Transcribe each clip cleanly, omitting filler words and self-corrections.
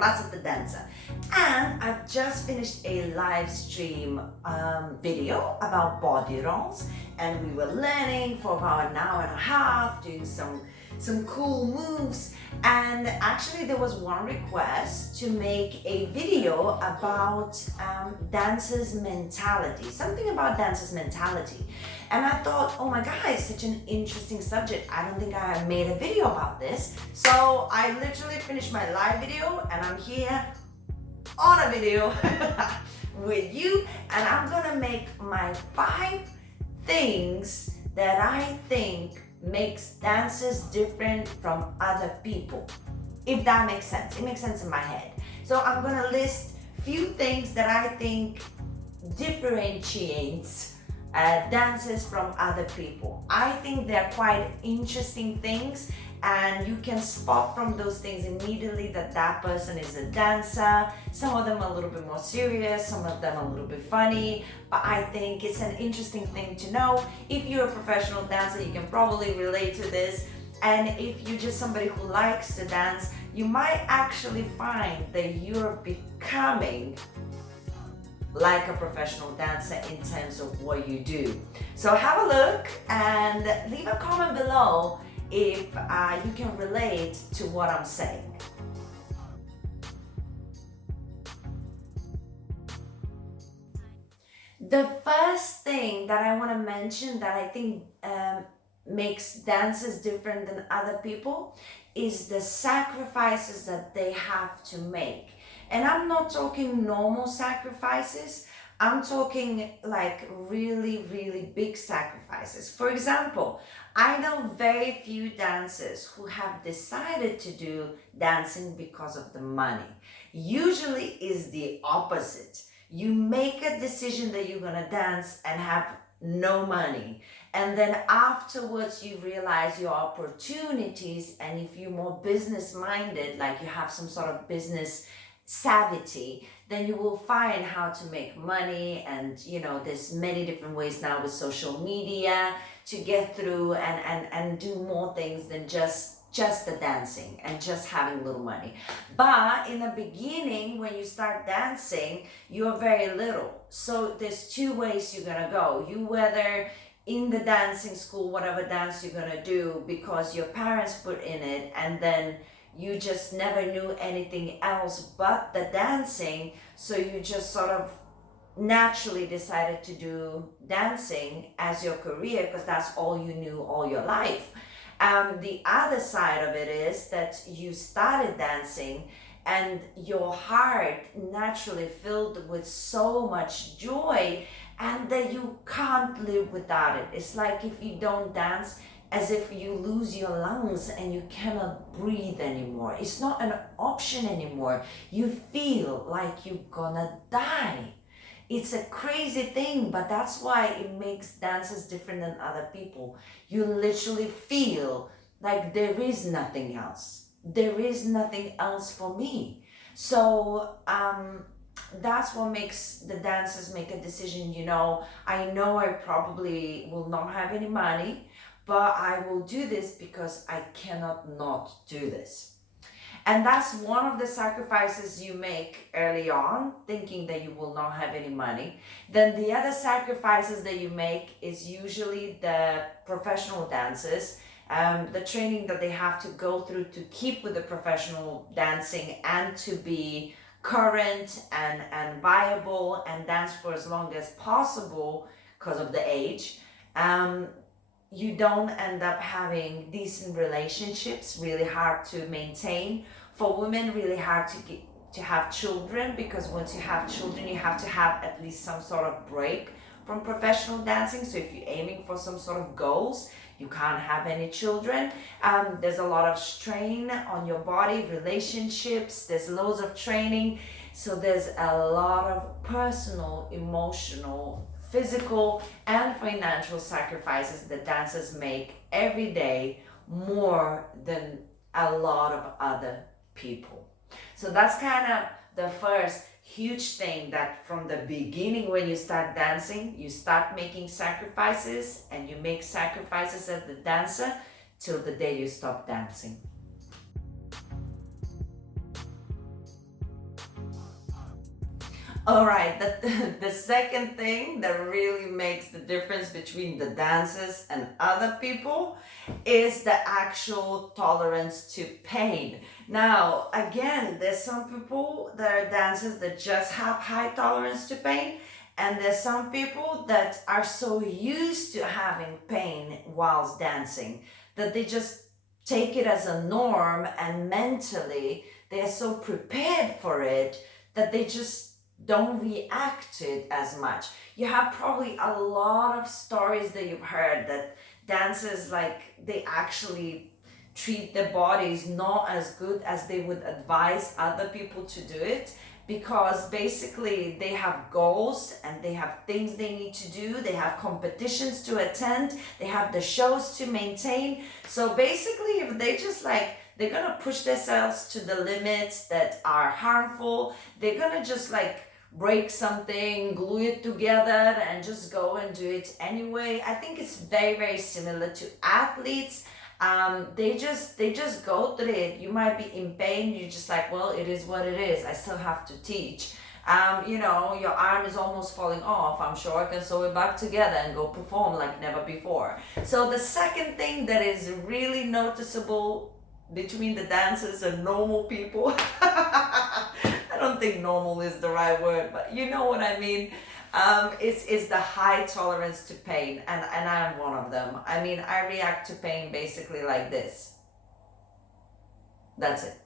Rasa Pauzaite. And I've just finished a live stream video about body rolls, and we were learning for about an hour and a half, doing some cool moves. And actually there was one request to make a video about dancers' mentality, something about dancers' mentality. And I thought, oh my God, it's such an interesting subject. I don't think I have made a video about this. So I literally finished my live video and I'm here on a video with you, and I'm gonna make my 5 things that I think makes dancers different from other people. If that makes sense. It makes sense in my head. So I'm gonna list few things that I think differentiates dancers from other people. I think they're quite interesting things, and you can spot from those things immediately that that person is a dancer. Some of them are a little bit more serious, some of them are a little bit funny, but I think it's an interesting thing to know. If you're a professional dancer, you can probably relate to this. And if you're just somebody who likes to dance, you might actually find that you're becoming like a professional dancer in terms of what you do. So have a look and leave a comment below if you can relate to what I'm saying. The first thing that I want to mention that I think makes dancers different than other people is the sacrifices that they have to make. And I'm not talking normal sacrifices, I'm talking like really, really big sacrifices. For example, I know very few dancers who have decided to do dancing because of the money. Usually is the opposite. You make a decision that you're gonna dance and have no money, and then afterwards you realize your opportunities, and if you're more business minded, like you have some sort of business savvy, then you will find how to make money. And you know, there's many different ways now with social media to get through and do more things than just the dancing and just having little money. But in the beginning, when you start dancing, you're very little. So there's 2 ways you're gonna go. You whether in the dancing school, whatever dance you're gonna do because your parents put in it, and then you just never knew anything else but the dancing, so you just sort of naturally decided to do dancing as your career because that's all you knew all your life. The other side of it is that you started dancing and your heart naturally filled with so much joy, and that you can't live without it. It's like if you don't dance, as if you lose your lungs and you cannot breathe anymore. It's not an option anymore. You feel like you're gonna die. It's a crazy thing, but that's why it makes dancers different than other people. You literally feel like there is nothing else. There is nothing else for me. So that's what makes the dancers make a decision. You know I probably will not have any money, but I will do this because I cannot not do this. And that's one of the sacrifices you make early on, thinking that you will not have any money. Then the other sacrifices that you make is usually the professional dancers, the training that they have to go through to keep with the professional dancing and to be current and viable and dance for as long as possible because of the age. You don't end up having decent relationships, really hard to maintain. For women, really hard to have children, because once you have children, you have to have at least some sort of break from professional dancing. So if you're aiming for some sort of goals, you can't have any children. There's a lot of strain on your body, relationships, there's loads of training. So there's a lot of personal, emotional, physical and financial sacrifices that dancers make every day, more than a lot of other people. So that's kind of the first huge thing, that from the beginning when you start dancing, you start making sacrifices, and you make sacrifices as the dancer till the day you stop dancing. All right, the second thing that really makes the difference between the dancers and other people is the actual tolerance to pain. Now, again, there's some people that are dancers that just have high tolerance to pain, and there's some people that are so used to having pain whilst dancing that they just take it as a norm, and mentally they're so prepared for it that they just don't react to it as much. You have probably a lot of stories that you've heard that dancers, like, they actually treat their bodies not as good as they would advise other people to do it, because basically they have goals and they have things they need to do, they have competitions to attend, they have the shows to maintain. So basically, if they just like, they're gonna push themselves to the limits that are harmful, they're gonna just like break something, glue it together, and just go and do it anyway. I think it's very, very similar to athletes. They just go through it. You might be in pain. You're just like, well, it is what it is. I still have to teach. Your arm is almost falling off. I'm sure I can sew it back together and go perform like never before. So the second thing that is really noticeable between the dancers and normal people, I don't think normal is the right word, but you know what I mean. Is the high tolerance to pain, and I'm one of them. I mean, I react to pain basically like this. That's it.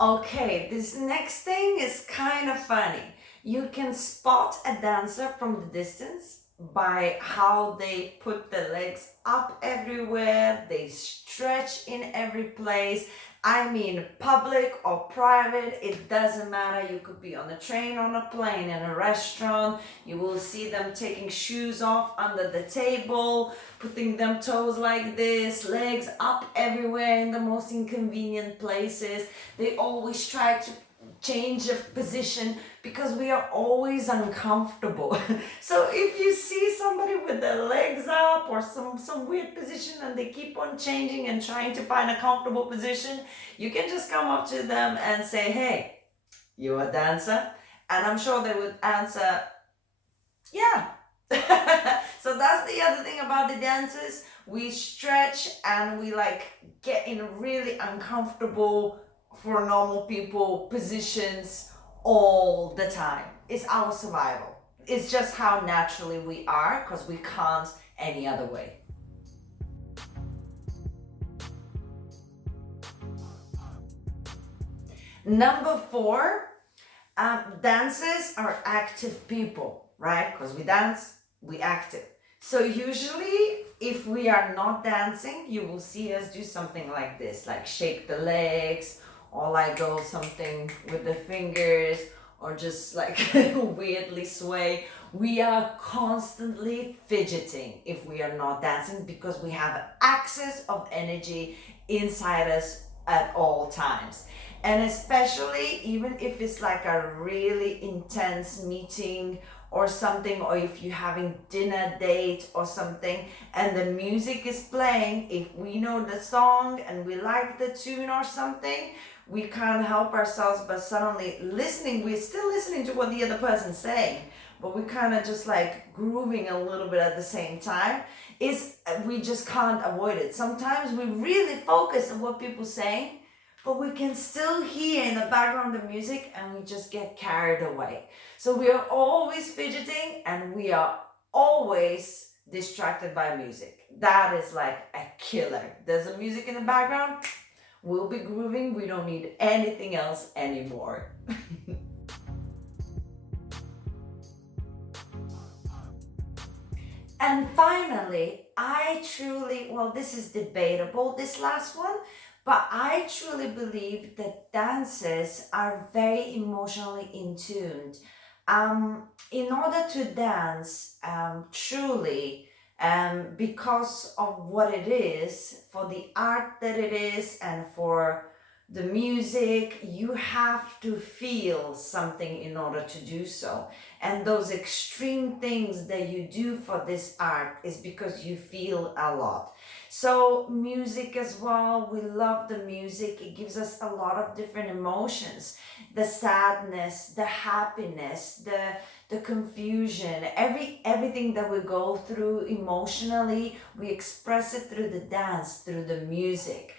Okay, this next thing is kind of funny. You can spot a dancer from the distance by how they put the legs up everywhere, they stretch in every place. I mean, public or private, it doesn't matter. You could be on a train, on a plane, in a restaurant. You will see them taking shoes off under the table, putting them toes like this, legs up everywhere in the most inconvenient places. They always try to change of position because we are always uncomfortable. So if you see somebody with their legs up or some weird position and they keep on changing and trying to find a comfortable position, you can just come up to them and say, hey, you a dancer? And I'm sure they would answer, yeah. So that's the other thing about the dancers. We stretch and we like get in really uncomfortable, for normal people, positions all the time. It's our survival. It's just how naturally we are, because we can't any other way. Number four, dancers are active people, right? Because we dance, we active. So usually, if we are not dancing, you will see us do something like this, like shake the legs, or like go something with the fingers, or just like weirdly sway. We are constantly fidgeting if we are not dancing, because we have access of energy inside us at all times. And especially even if it's like a really intense meeting or something, or if you're having dinner date or something and the music is playing, if we know the song and we like the tune or something, we can't help ourselves but suddenly listening. We're still listening to what the other person's saying, but we kind of just like grooving a little bit at the same time. Is We just can't avoid it. Sometimes we really focus on what people saying, but we can still hear in the background the music and we just get carried away. So we are always fidgeting and we are always distracted by music. That is like a killer. There's a music in the background, we'll be grooving, we don't need anything else anymore. And finally, well, this is debatable, this last one, but I truly believe that dancers are very emotionally in tune. In order to dance truly, because of what it is, for the art that it is, and for the music, you have to feel something in order to do so. And those extreme things that you do for this art is because you feel a lot. So music as well, we love the music. It gives us a lot of different emotions, the sadness, the happiness, the confusion, everything that we go through emotionally, we express it through the dance, through the music.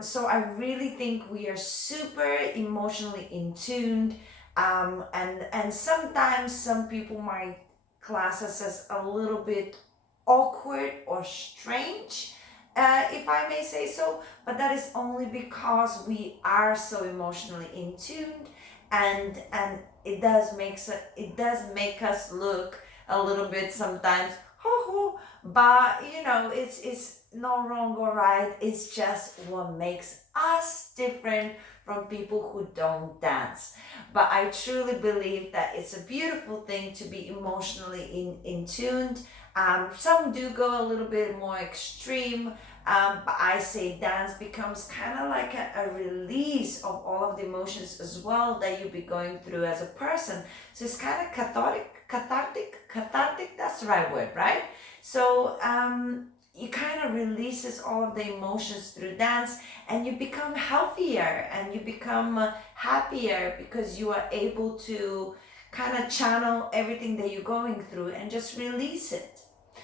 So I really think we are super emotionally in tuned, and sometimes some people might class us as a little bit awkward or strange, if I may say so. But that is only because we are so emotionally in tuned, and it does make us look a little bit sometimes hoo hoo, but it's not wrong or right. It's just what makes us different from people who don't dance. But I truly believe that it's a beautiful thing to be emotionally in tuned. Some do go a little bit more extreme, but I say dance becomes kind of like a release of all of the emotions as well that you'll be going through as a person. So it's kind of cathartic. That's the right word, right? So it kind of releases all of the emotions through dance, and you become healthier and you become happier because you are able to kind of channel everything that you're going through and just release it.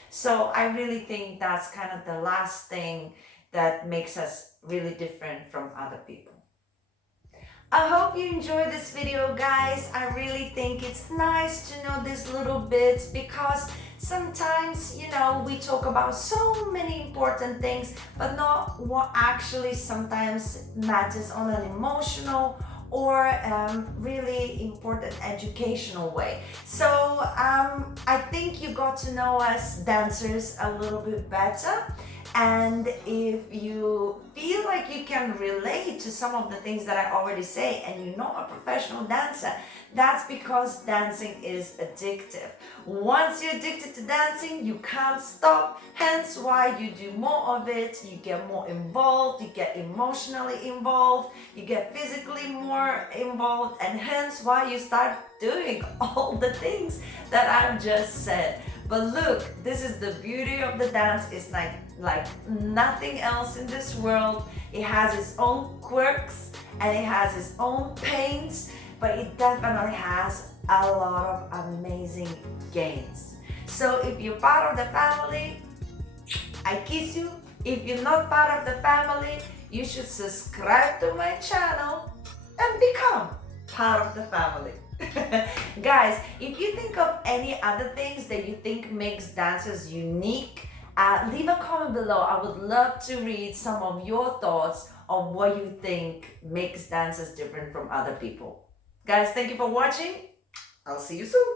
So I really think that's kind of the last thing that makes us really different from other people. I hope you enjoyed this video, guys. I really think it's nice to know these little bits, because sometimes, we talk about so many important things, but not what actually sometimes matters on an emotional or really important educational way. So I think you got to know us dancers a little bit better. And if you feel like you can relate to some of the things that I already say and you're not a professional dancer, that's because dancing is addictive. Once you're addicted to dancing, you can't stop. Hence why you do more of it, you get more involved, you get emotionally involved, you get physically more involved, and hence why you start doing all the things that I've just said. But look, this is the beauty of the dance. It's like nothing else in this world. It has its own quirks and it has its own pains, but it definitely has a lot of amazing gains. So if you're part of the family, I kiss you. If you're not part of the family, you should subscribe to my channel and become part of the family. Guys, if you think of any other things that you think makes dancers unique, leave a comment below. I would love to read some of your thoughts on what you think makes dancers different from other people. Guys, thank you for watching. I'll see you soon.